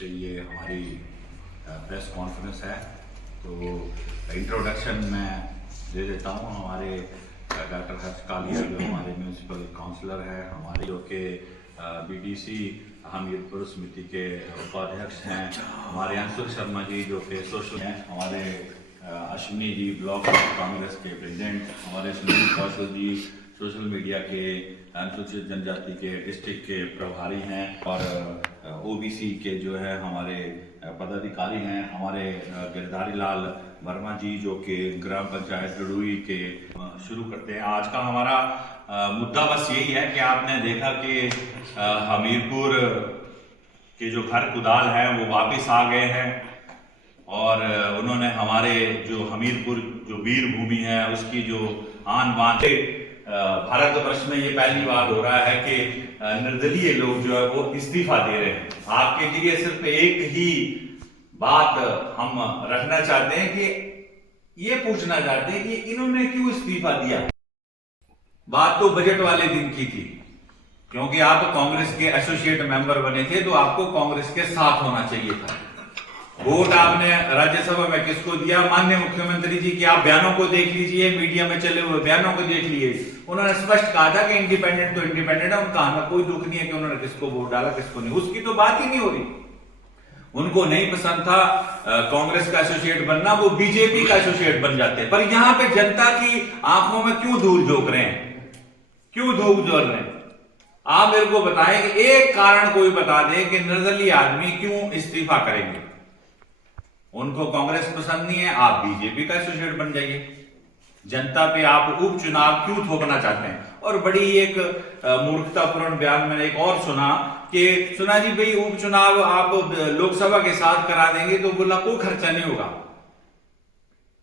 ये हमारी press conference है। तो इंट्रोडक्शन मैं दे देता हूँ। हमारे डॉक्टर हर्ष कालिया जो हमारे म्यूनसिपल काउंसलर हैं, हमारे जो कि बीडीसी हमीरपुर समिति के उपाध्यक्ष हैं, हमारे अंशुल शर्मा जी जो कि सोशल हैं, हमारे अश्विनी जी ब्लॉक कांग्रेस के प्रेसिडेंट, हमारे सुनील कौशल जी सोशल मीडिया के अनुसूचित जनजाति के डिस्ट्रिक्ट के प्रभारी हैं, और ओबीसी के जो है हमारे पदाधिकारी हैं, हमारे गिरधारी लाल वर्मा जी जो कि ग्राम पंचायत गड़ुई के। शुरू करते हैं। आज का हमारा मुद्दा बस यही है कि आपने देखा कि हमीरपुर के जो घर कुदाल हैं वो वापस आ गए हैं, और उन्होंने हमारे जो हमीरपुर जो वीर भूमि है उसकी जो आन बान, भारतवर्ष में ये पहली बार हो रहा है कि निर्दलीय लोग जो है वो इस्तीफा दे रहे हैं। आपके लिए सिर्फ एक ही बात हम रखना चाहते हैं कि ये पूछना चाहते हैं कि इन्होंने क्यों इस्तीफा दिया। बात तो बजट वाले दिन की थी, क्योंकि आप कांग्रेस के एसोसिएट मेंबर बने थे तो आपको कांग्रेस के साथ होना चाहिए था। वोट आपने राज्यसभा में किसको दिया? माननीय मुख्यमंत्री जी की आप बयानों को देख लीजिए, मीडिया में चले हुए बयानों को देख लीजिए। उन्होंने स्पष्ट कहा था कि इंडिपेंडेंट तो इंडिपेंडेंट है, उनका हमें कोई दुख नहीं है कि उन्होंने किसको वोट डाला किसको नहीं, उसकी तो बात ही नहीं हो रही। उनको नहीं पसंद था कांग्रेस का एसोसिएट बनना, वो बीजेपी का एसोसिएट बन जाते। पर यहां पे जनता की आंखों में क्यों धूल झोंक रहे हैं, क्यों धूल झोंक रहे हैं? आप मेरे को बताएं कि एक कारण कोई बता दे कि निर्दलीय आदमी क्यों इस्तीफा करेंगे। उनको कांग्रेस पसंद नहीं है, आप बीजेपी का एसोसिएट बन जाइए। जनता पे आप उपचुनाव क्यों थोपना चाहते हैं? और बड़ी एक मूर्खतापूर्ण बयान मैंने एक और सुना जी भाई उपचुनाव आप लोकसभा के साथ करा देंगे, तो बोला कोई खर्चा नहीं होगा।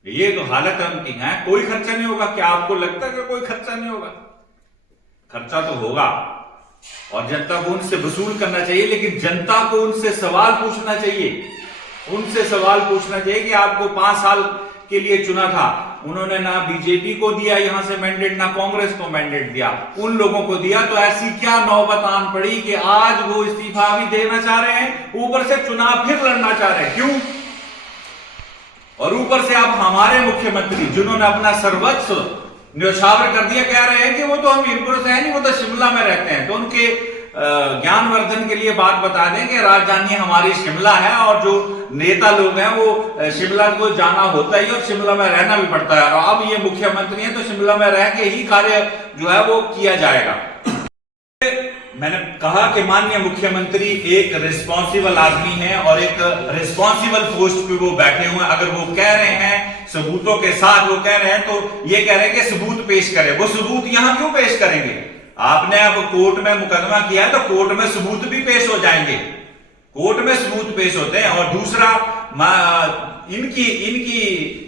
ये तो हालत है उनकी है, कोई खर्चा नहीं होगा। क्या आपको लगता है कि कोई खर्चा नहीं होगा? खर्चा तो होगा, और जनता को उनसे वसूल करना चाहिए, लेकिन जनता को उनसे सवाल पूछना चाहिए। उनसे सवाल पूछना चाहिए कि आपको 5 साल के लिए चुना था, उन्होंने ना बीजेपी को दिया यहां से मैंडेट, ना कांग्रेस को मैंडेट दिया, उन लोगों को दिया। तो ऐसी क्या नौबत आन पड़ी कि आज वो इस्तीफा भी देना चाह रहे हैं, ऊपर से चुनाव फिर लड़ना चाह रहे हैं? क्यों? और ऊपर से आप हमारे मुख्यमंत्री जिन्होंने अपना सर्वस्व न्यौछावर कर दिया, कह रहे हैं कि वो तो हमीरपुर से है नहीं, वो तो शिमला में रहते हैं। तो उनके ज्ञानवर्धन के लिए बात बता दें कि राजधानी हमारी शिमला है, और जो नेता लोग हैं वो शिमला को जाना होता ही, और शिमला में रहना भी पड़ता है। और अब ये मुख्यमंत्री हैं तो शिमला में रह के ही कार्य जो है वो किया जाएगा। मैंने कहा कि माननीय मुख्यमंत्री एक रिस्पॉन्सिबल आदमी है और एक रिस्पॉन्सिबल पोस्ट पे वो बैठे हुए हैं। अगर वो कह रहे हैं सबूतों के साथ वो कह रहे हैं, तो ये कह रहे हैं कि सबूत पेश करें। वो सबूत यहां क्यों पेश करेंगे? आपने अब कोर्ट में मुकदमा किया है तो कोर्ट में सबूत भी पेश हो जाएंगे, कोर्ट में सबूत पेश होते हैं। और दूसरा, इनकी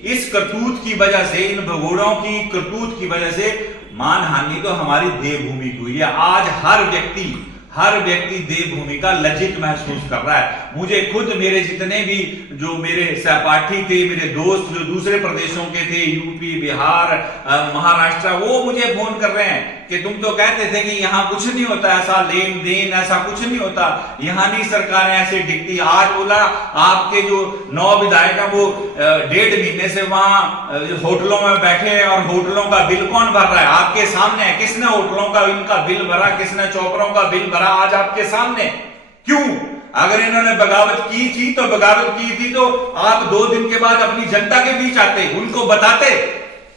इस करतूत की वजह से, इन भगोड़ों की करतूत की वजह से मानहानि तो हमारी देवभूमि की हुई है। आज हर व्यक्ति देवभूमि का लज्जित महसूस कर रहा है। मुझे खुद मेरे जितने भी जो मेरे सहपाठी थे, मेरे दोस्त जो दूसरे प्रदेशों के थे, यूपी, बिहार, महाराष्ट्र, वो मुझे फोन कर रहे हैं कि तुम तो कहते थे कि यहाँ कुछ नहीं होता, ऐसा लेन देन ऐसा कुछ नहीं होता, यहाँ नहीं सरकारें ऐसे दिखती। आज बोला आपके जो 9 विधायक हैं वो 1.5 महीने से वहां होटलों में बैठे हैं, और होटलों का बिल कौन भर रहा है? आपके सामने है। किसने होटलों का इनका बिल भरा, किसने चौपड़ों का बिल भरा? आज आपके सामने। क्यों? अगर इन्होंने बगावत की थी तो आप 2 दिन के बाद अपनी जनता के बीच आते, उनको बताते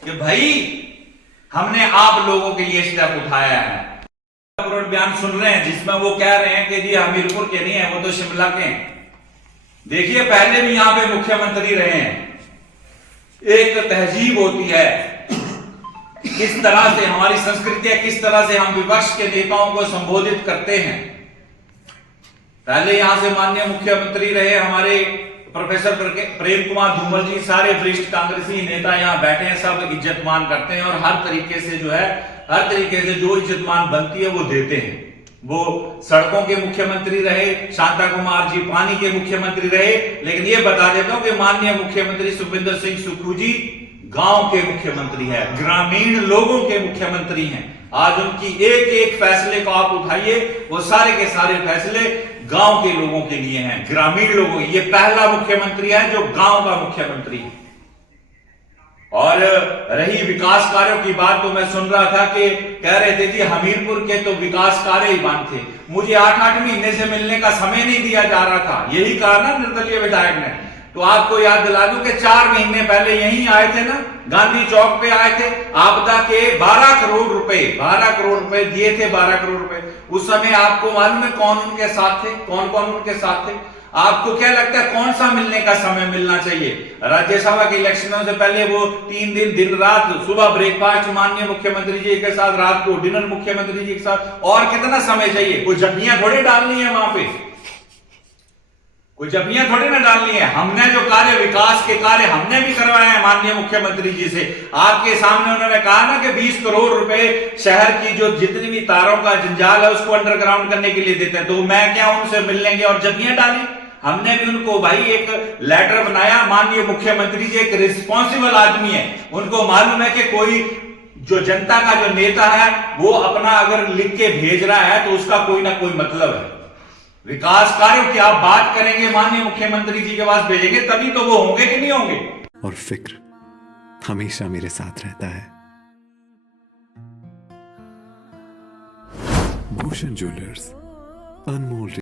कि भाई हमने आप लोगों के लिए स्टेप उठाया है। बयान सुन रहे हैं जिसमें वो कह रहे हैं कि जी हमीरपुर के नहीं है, वो तो शिमला के हैं। देखिए, पहले भी यहां पे मुख्यमंत्री रहे हैं। एक तहजीब होती है, किस तरह से हमारी संस्कृति है, किस तरह से हम विपक्ष के नेताओं को संबोधित करते हैं। पहले यहां से माननीय मुख्यमंत्री रहे हमारे प्रोफेसर प्रेम कुमार धूमल जी, सारे वरिष्ठ कांग्रेसी नेता यहां बैठे हैं, सब इज्जतमान करते हैं, और हर तरीके से जो इज्जतमान बनती है वो देते हैं। वो सड़कों के मुख्यमंत्री रहे, शांता कुमार जी पानी के मुख्यमंत्री रहे, लेकिन ये बता देता हूं कि माननीय मुख्यमंत्री सुखविंदर सिंह सुक्खू जी गांव के मुख्यमंत्री है, ग्रामीण लोगों के मुख्यमंत्री हैं। आज उनकी एक एक फैसले को आप उठाइए, वो सारे के सारे फैसले गांव के लोगों के लिए हैं, ग्रामीण लोगों के। ये पहला मुख्यमंत्री है जो गांव का मुख्यमंत्री है। और रही विकास कार्यों की बात, तो मैं सुन रहा था कि कह रहे थे जी हमीरपुर के तो विकास कार्य ही बंद थे। मुझे 8-8 महीने से मिलने का समय नहीं दिया जा रहा था, यही कहा ना निर्दलीय विधायक ने। तो आपको याद दिला दूं कि 4 महीने पहले यहीं आए थे ना, गांधी चौक पे आए थे, आपदा के 12 करोड़ रुपए दिए थे, 12 करोड़ रुपए। उस समय आपको मालूम है कौन उनके साथ थे, कौन कौन उनके साथ थे? आपको क्या लगता है कौन सा मिलने का समय मिलना चाहिए? राज्यसभा के इलेक्शनों से पहले वो 3 दिन दिन रात, सुबह ब्रेकफास्ट माननीय मुख्यमंत्री जी के साथ, रात को डिनर मुख्यमंत्री जी के साथ, और कितना समय चाहिए? कोई जपियां थोड़ी डालनी है वहां पे, कोई जपियां थोड़ी ना डालनी है। हमने जो कार्य, विकास के कार्य हमने भी करवाए हैं माननीय मुख्यमंत्री जी से। आपके सामने उन्होंने कहा ना कि 20 करोड़ रुपए शहर की जो जितनी भी तारों का जंजाल है उसको अंडरग्राउंड करने के लिए देते हैं। तो मैं क्या उनसे मिलने गया और जपियां डाली? हमने भी उनको भाई एक लेटर बनाया। माननीय मुख्यमंत्री जी एक रिस्पॉन्सिबल आदमी है, उनको मालूम है कि कोई जो जनता का जो नेता है वो अपना अगर लिख के भेज रहा है तो उसका कोई ना कोई मतलब है। विकास कार्यों की आप बात करेंगे, माननीय मुख्यमंत्री जी के पास भेजेंगे, तभी तो वो होंगे कि नहीं होंगे। और फिक्र हमेशा मेरे साथ रहता है। भूषण ज्वेलर्स, अनमोल